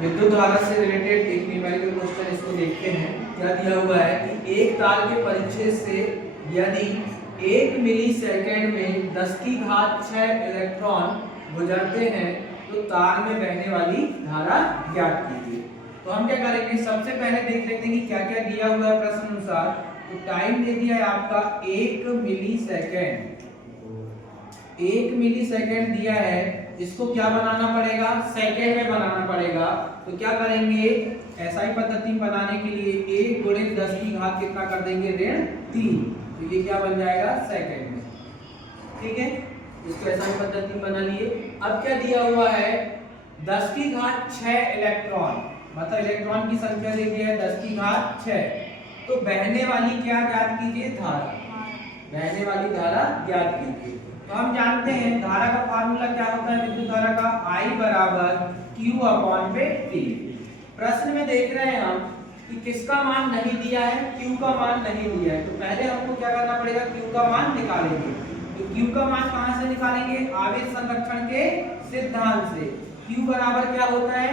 विद्युत धारा से रिलेटेड एक न्यूमेरिकल क्वेश्चन इसको देखते हैं। क्या दिया हुआ है कि एक तार के परिच्छेद से यदि 1 मिली सेकेंड में 10 की घात 6 इलेक्ट्रॉन गुजरते हैं तो तार में बहने वाली धारा ज्ञात कीजिए। तो हम क्या करेंगे, सबसे पहले देख लेते हैं कि क्या क्या दिया हुआ है प्रश्न अनुसार। तो टाइम दे दिया है आपका 1 मिली सेकेंड, 1 मिली सेकेंड दिया है, इसको क्या बनाना पड़ेगा, सेकेंड में बनाना पड़ेगा। तो क्या करेंगे, एसआई पद्धति बनाने के लिए 1 गुणित 10 की घात कितना कर देंगे, ऋण 3। तो ये क्या बन जाएगा, सेकेंड में। ठीक है, इसको एसआई पद्धति बना लिए। अब क्या दिया हुआ है, 10 की घात 6 इलेक्ट्रॉन, मतलब इलेक्ट्रॉन की संख्या दे दी है 10 की घात 6। तो बहने वाली क्या ज्ञात कीजिए, धारा, बहने वाली धारा ज्ञात कीजिए। तो हम जानते हैं धारा का फार्मूला क्या होता है विद्युत धारा का, I बराबर Q/T। प्रश्न में देख रहे हैं हम कि किसका मान नहीं दिया है, Q का मान नहीं दिया है। तो पहले हमको क्या करना पड़ेगा, Q का मान निकालेंगे। तो Q का मान कहां से निकालेंगे, आवेश संरक्षण के सिद्धांत से। Q बराबर क्या होता है,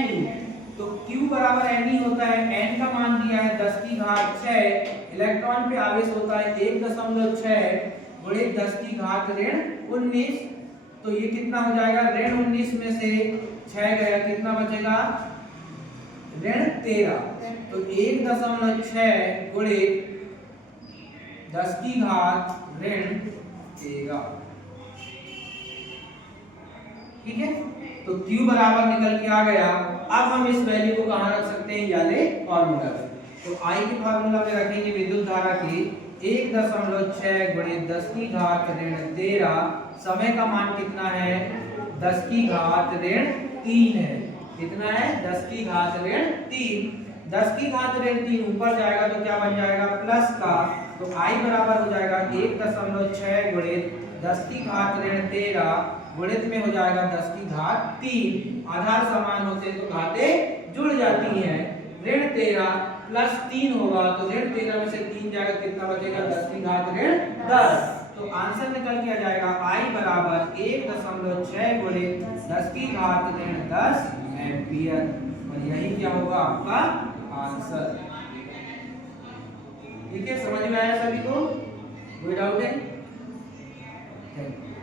Ne। तो Q बराबर Ne होता है, N का मान दिया है 10 की घात 6, इलेक्ट्रॉन पे आवेश होता है 1.6 गुणित 10 की घात ऋण 19। तो ये कितना हो जाएगा, ऋण 19 में से 6 गया, कितना बचेगा, ऋण 13। तो 1.6 गुणित 10 की घात ऋण 13। ठीक है, तो Q बराबर निकल के आ गया। अब हम इस वैल्यू को कहां रख सकते हैं, याले फार्मूला में। तो I के फार्मूला में रखेंगे विद्युत धारा की 1.6 गुणित 10 की घात ऋण 13। समय का मान कितना है, 10 की घात ऋण 3 है। कितना है, 10 की घात ऋण 3। 10 की घात ऋण 3 ऊपर जाएगा तो क्या बन जाएगा, प्लस का। तो I बराबर हो जाएगा 1.6 गुणित 10 की घात ऋण 13 गुणित में हो जाएगा 10 की घात 3। आधार समान होते तो घातें जुड़ जाती हैं। ऋण 13 प्लस 3 होगा, तो ऋण 13 में से 3 जाएगा, कितना बचेगा, 10 की घात ऋण 10। तो आंसर निकल के आ जाएगा I बराबर 1.6 गुणित 10 की घात ऋण 10 एम्पियर। और यही क्या होगा आपका आंसर। ठीक है, समझ में आया सभी को, कोई डाउट है? Thank you.